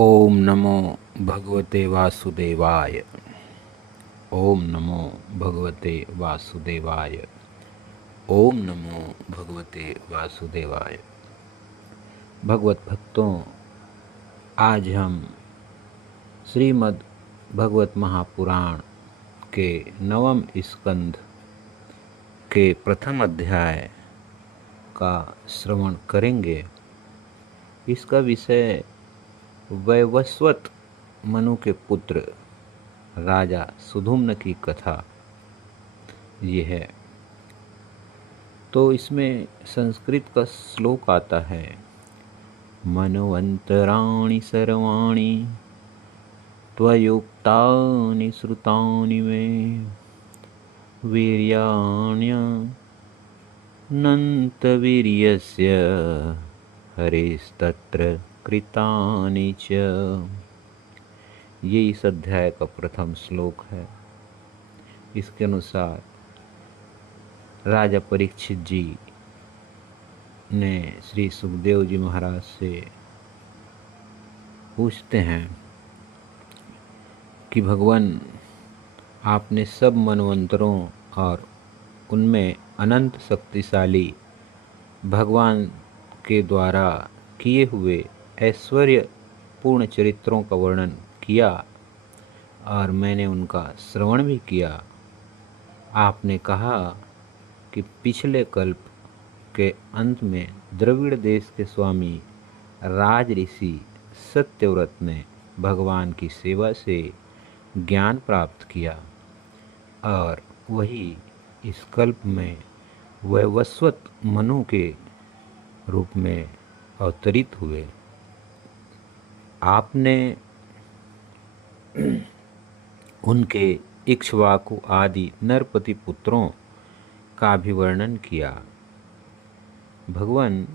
ओम नमो भगवते वासुदेवाय। ओम नमो भगवते वासुदेवाय। ओम नमो भगवते वासुदेवाय। भगवत भक्तों, आज हम श्रीमद् भगवत महापुराण के नवम स्कंध के प्रथम अध्याय का श्रवण करेंगे। इसका विषय वैवस्वत मनु के पुत्र राजा सुधुम्न की कथा ये है। तो इसमें संस्कृत का श्लोक आता है, मनवंतराणि सर्वाणि त्वयोक्तानि श्रुतानि मे वीर्याण्यनन्तवीर्यस्य हरेस्तत्र कृतानि च। ये इस अध्याय का प्रथम श्लोक है। इसके अनुसार राजा परीक्षित जी ने श्री सुखदेव जी महाराज से पूछते हैं कि भगवान, आपने सब मनवंतरों और उनमें अनंत शक्तिशाली भगवान के द्वारा किए हुए ऐश्वर्य पूर्ण चरित्रों का वर्णन किया और मैंने उनका श्रवण भी किया। आपने कहा कि पिछले कल्प के अंत में द्रविड़ देश के स्वामी राज ऋषि सत्यव्रत ने भगवान की सेवा से ज्ञान प्राप्त किया और वही इस कल्प में वैवस्वत मनु के रूप में अवतरित हुए। आपने उनके इक्ष्वाकु आदि नरपति पुत्रों का भी वर्णन किया। भगवान,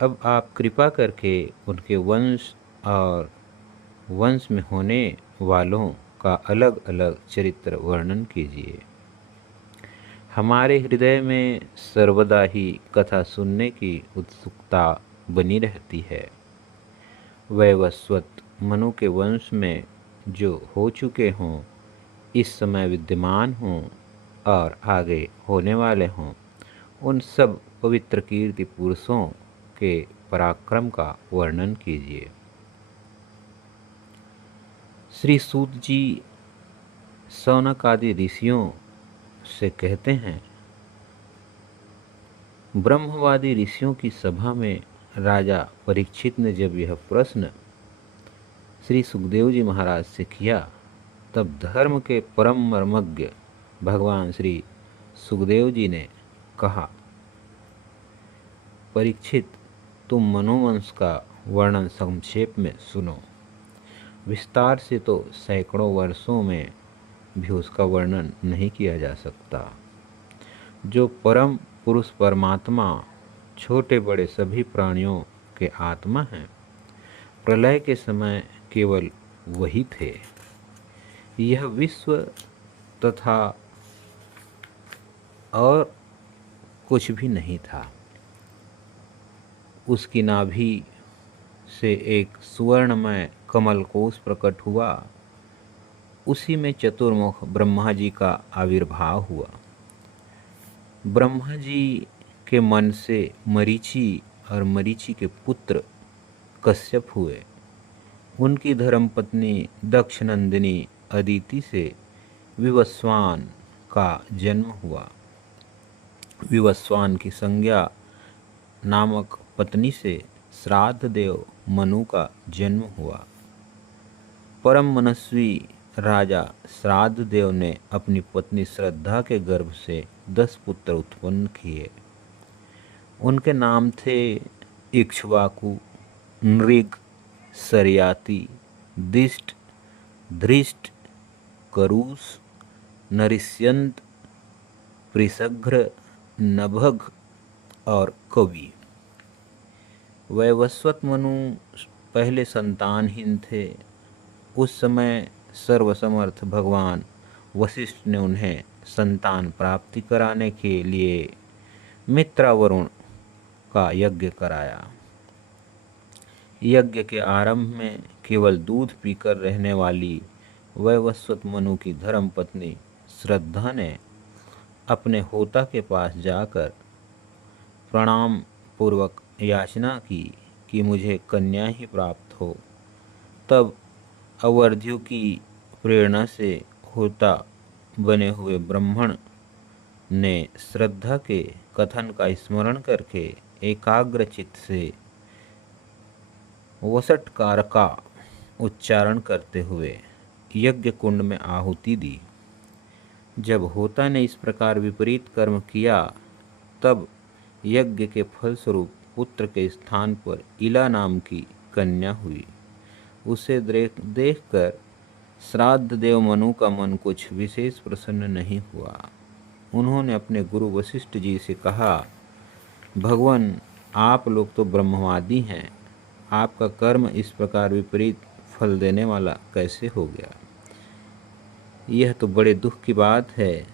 अब आप कृपा करके उनके वंश और वंश में होने वालों का अलग अलग चरित्र वर्णन कीजिए। हमारे हृदय में सर्वदा ही कथा सुनने की उत्सुकता बनी रहती है। वैवस्वत मनु के वंश में जो हो चुके हों, इस समय विद्यमान हों और आगे होने वाले हों, उन सब पवित्र कीर्ति पुरुषों के पराक्रम का वर्णन कीजिए। श्री सूत जी शौनक आदि ऋषियों से कहते हैं, ब्रह्मवादी ऋषियों की सभा में राजा परीक्षित ने जब यह प्रश्न श्री सुखदेव जी महाराज से किया, तब धर्म के परम मर्मज्ञ भगवान श्री सुखदेव जी ने कहा, परीक्षित, तुम मनोवंश का वर्णन संक्षेप में सुनो। विस्तार से तो सैकड़ों वर्षों में भी उसका वर्णन नहीं किया जा सकता। जो परम पुरुष परमात्मा छोटे बड़े सभी प्राणियों के आत्मा हैं, प्रलय के समय केवल वही थे। यह विश्व तथा और कुछ भी नहीं था। उसकी नाभि से एक सुवर्णमय कमल कोश प्रकट हुआ। उसी में चतुर्मुख ब्रह्मा जी का आविर्भाव हुआ। ब्रह्मा जी के मन से मरीचि और मरीचि के पुत्र कश्यप हुए। उनकी धर्मपत्नी दक्षनंदिनी अदिति से विवस्वान का जन्म हुआ। विवस्वान की संज्ञा नामक पत्नी से श्राद्ध देव मनु का जन्म हुआ। परम मनस्वी राजा श्राद्ध देव ने अपनी पत्नी श्रद्धा के गर्भ से 10 पुत्र उत्पन्न किए। उनके नाम थे इक्ष्वाकु, नृग, सरयाति, दिष्ट, धृष्ट, करूस, नरिष्यंत, पृषघ्र, नभग और कवि। वैवस्वत मनु पहले संतानहीन थे। उस समय सर्वसमर्थ भगवान वशिष्ठ ने उन्हें संतान प्राप्ति कराने के लिए मित्रावरुण का यज्ञ कराया। यज्ञ के आरंभ में केवल दूध पीकर रहने वाली वैवस्वत मनु की धर्म पत्नी श्रद्धा ने अपने होता के पास जाकर प्रणाम पूर्वक याचना की कि मुझे कन्या ही प्राप्त हो। तब अवर्ध्यु की प्रेरणा से होता बने हुए ब्राह्मण ने श्रद्धा के कथन का स्मरण करके एकाग्र चित्त से वसटकार का उच्चारण करते हुए यज्ञ कुंड में आहुति दी। जब होता ने इस प्रकार विपरीत कर्म किया तब यज्ञ के फलस्वरूप पुत्र के स्थान पर इला नाम की कन्या हुई। उसे देखकर श्राद्ध देव मनु का मन कुछ विशेष प्रसन्न नहीं हुआ। उन्होंने अपने गुरु वशिष्ठ जी से कहा, भगवान, आप लोग तो ब्रह्मवादी हैं, आपका कर्म इस प्रकार विपरीत फल देने वाला कैसे हो गया? यह तो बड़े दुख की बात है।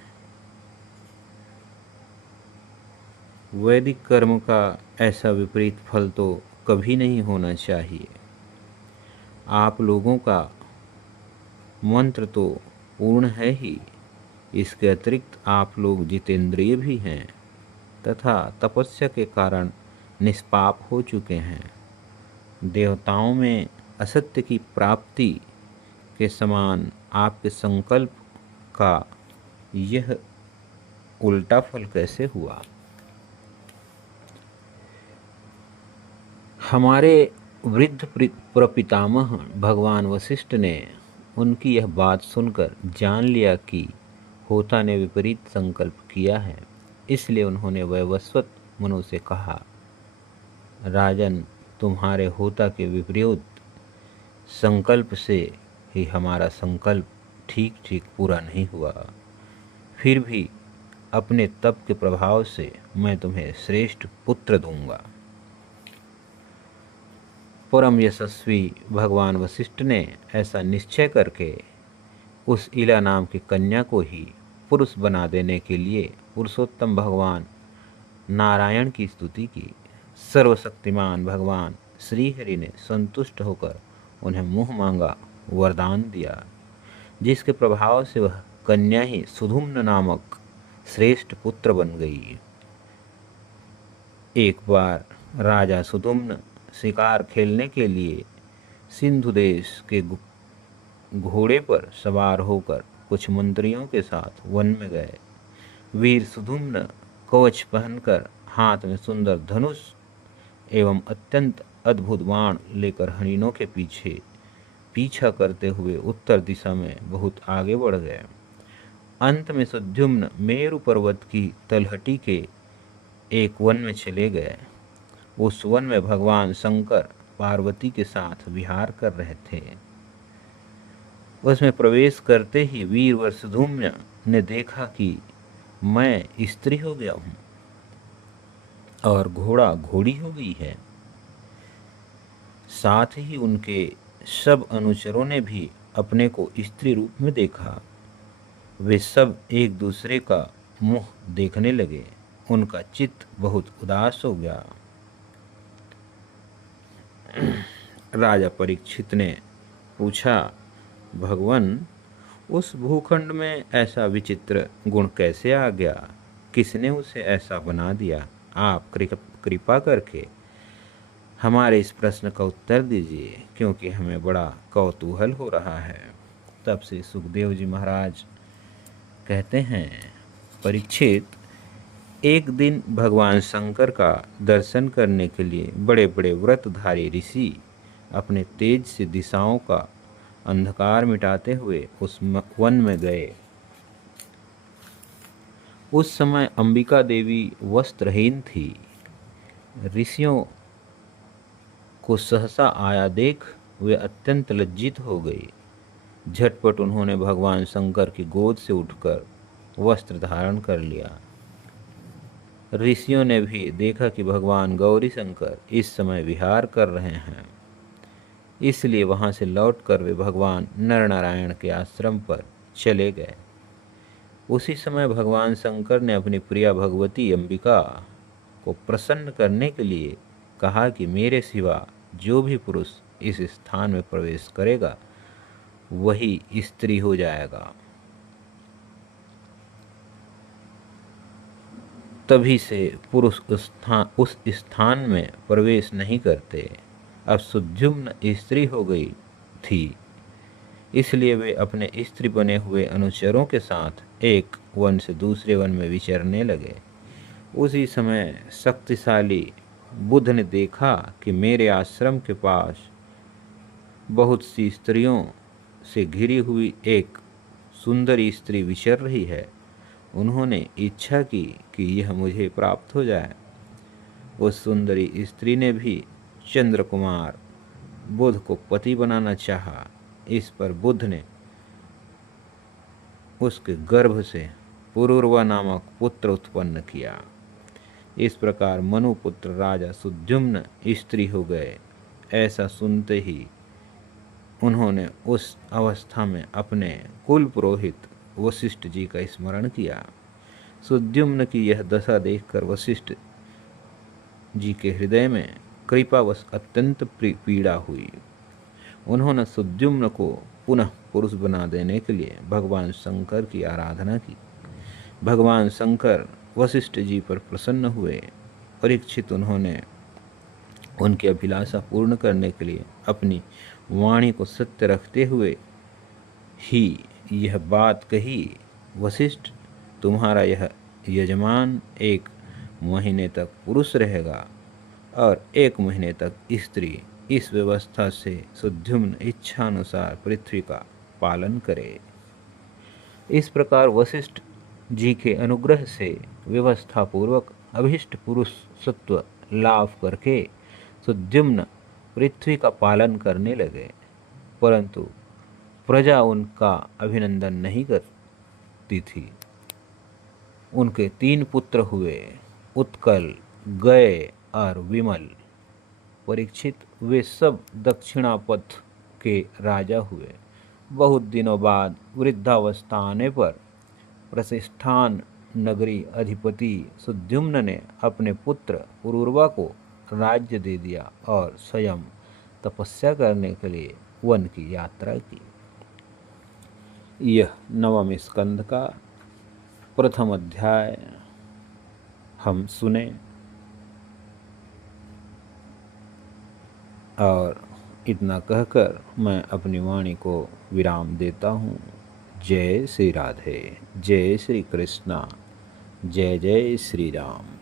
वैदिक कर्म का ऐसा विपरीत फल तो कभी नहीं होना चाहिए। आप लोगों का मंत्र तो पूर्ण है ही, इसके अतिरिक्त आप लोग जितेंद्रिय भी हैं तथा तपस्या के कारण निष्पाप हो चुके हैं। देवताओं में असत्य की प्राप्ति के समान आपके संकल्प का यह उल्टा फल कैसे हुआ? हमारे वृद्ध प्रपितामह भगवान वशिष्ठ ने उनकी यह बात सुनकर जान लिया कि होता ने विपरीत संकल्प किया है। इसलिए उन्होंने वैवस्वत मनु से कहा, राजन, तुम्हारे होता के विपरीत संकल्प से ही हमारा संकल्प ठीक ठीक पूरा नहीं हुआ। फिर भी अपने तप के प्रभाव से मैं तुम्हें श्रेष्ठ पुत्र दूंगा। परम यशस्वी भगवान वशिष्ठ ने ऐसा निश्चय करके उस इला नाम की कन्या को ही पुरुष बना देने के लिए पुरुषोत्तम भगवान नारायण की स्तुति की। सर्वशक्तिमान भगवान श्रीहरि ने संतुष्ट होकर उन्हें मुँह मांगा वरदान दिया, जिसके प्रभाव से वह कन्या ही सुधुम्न नामक श्रेष्ठ पुत्र बन गई। एक बार राजा सुधुम्न शिकार खेलने के लिए सिंधु देश के घोड़े पर सवार होकर कुछ मंत्रियों के साथ वन में गए। वीर सुधुम्न कवच पहनकर हाथ में सुंदर धनुष एवं अत्यंत अद्भुत बाण लेकर हरिणों के पीछा करते हुए उत्तर दिशा में बहुत आगे बढ़ गए। अंत में सुद्युम्न मेरु पर्वत की तलहटी के एक वन में चले गए। उस वन में भगवान शंकर पार्वती के साथ विहार कर रहे थे। उसमें प्रवेश करते ही वीरवर सुधुम्न ने देखा कि मैं स्त्री हो गया हूँ और घोड़ा घोड़ी हो गई है। साथ ही उनके सब अनुचरों ने भी अपने को स्त्री रूप में देखा। वे सब एक दूसरे का मुंह देखने लगे। उनका चित्त बहुत उदास हो गया। राजा परीक्षित ने पूछा, भगवान, उस भूखंड में ऐसा विचित्र गुण कैसे आ गया? किसने उसे ऐसा बना दिया? आप कृपा करके हमारे इस प्रश्न का उत्तर दीजिए, क्योंकि हमें बड़ा कौतूहल हो रहा है। तब से सुखदेव जी महाराज कहते हैं, परीक्षित, एक दिन भगवान शंकर का दर्शन करने के लिए बड़े बड़े व्रतधारी ऋषि अपने तेज से दिशाओं का अंधकार मिटाते हुए उस वन में गए। उस समय अंबिका देवी वस्त्रहीन थी। ऋषियों को सहसा आया देख वे अत्यंत लज्जित हो गई। झटपट उन्होंने भगवान शंकर की गोद से उठकर वस्त्र धारण कर लिया। ऋषियों ने भी देखा कि भगवान गौरी शंकर इस समय विहार कर रहे हैं, इसलिए वहां से लौटकर वे भगवान नर नारायण के आश्रम पर चले गए। उसी समय भगवान शंकर ने अपनी प्रिया भगवती अंबिका को प्रसन्न करने के लिए कहा कि मेरे सिवा जो भी पुरुष इस स्थान में प्रवेश करेगा वही स्त्री हो जाएगा। तभी से पुरुष उस स्थान में प्रवेश नहीं करते। अब सुद्युम्न स्त्री हो गई थी, इसलिए वे अपने स्त्री बने हुए अनुचरों के साथ एक वन से दूसरे वन में विचरने लगे। उसी समय शक्तिशाली बुद्ध ने देखा कि मेरे आश्रम के पास बहुत सी स्त्रियों से घिरी हुई एक सुंदर स्त्री विचर रही है। उन्होंने इच्छा की कि यह मुझे प्राप्त हो जाए। उस सुंदरी स्त्री ने भी चंद्रकुमार बुद्ध को पति बनाना चाहा। इस पर बुद्ध ने उसके गर्भ से पुरूरवा नामक पुत्र उत्पन्न किया। इस प्रकार मनुपुत्र राजा सुद्युम्न स्त्री हो गए। ऐसा सुनते ही उन्होंने उस अवस्था में अपने कुल पुरोहित वशिष्ठ जी का स्मरण किया। सुद्युम्न की यह दशा देखकर वशिष्ठ जी के हृदय में कृपावश अत्यंत पीड़ा हुई। उन्होंने सुद्युम्न को पुनः पुरुष बना देने के लिए भगवान शंकर की आराधना की। भगवान शंकर वशिष्ठ जी पर प्रसन्न हुए। परीक्षित उन्होंने उनकी अभिलाषा पूर्ण करने के लिए अपनी वाणी को सत्य रखते हुए ही यह बात कही, वशिष्ठ तुम्हारा यह यजमान 1 महीने तक पुरुष रहेगा और 1 महीने तक स्त्री। इस व्यवस्था से सुद्युम्न इच्छानुसार पृथ्वी का पालन करे। इस प्रकार वशिष्ठ जी के अनुग्रह से व्यवस्था पूर्वक अभिष्ट पुरुष सत्व लाभ करके सुद्युम्न पृथ्वी का पालन करने लगे, परंतु प्रजा उनका अभिनंदन नहीं करती थी। उनके 3 पुत्र हुए, उत्कल, गय और विमल। परीक्षित वे सब दक्षिणापथ के राजा हुए। बहुत दिनों बाद वृद्धावस्था आने पर प्रतिष्ठान नगरी अधिपति सुद्युम्न ने अपने पुत्र पुरूरवा को राज्य दे दिया और स्वयं तपस्या करने के लिए वन की यात्रा की। यह 9वें स्कंद का प्रथम अध्याय हम सुने और इतना कहकर मैं अपनी वाणी को विराम देता हूँ। जय श्री राधे, जय श्री कृष्णा, जय जय श्री राम।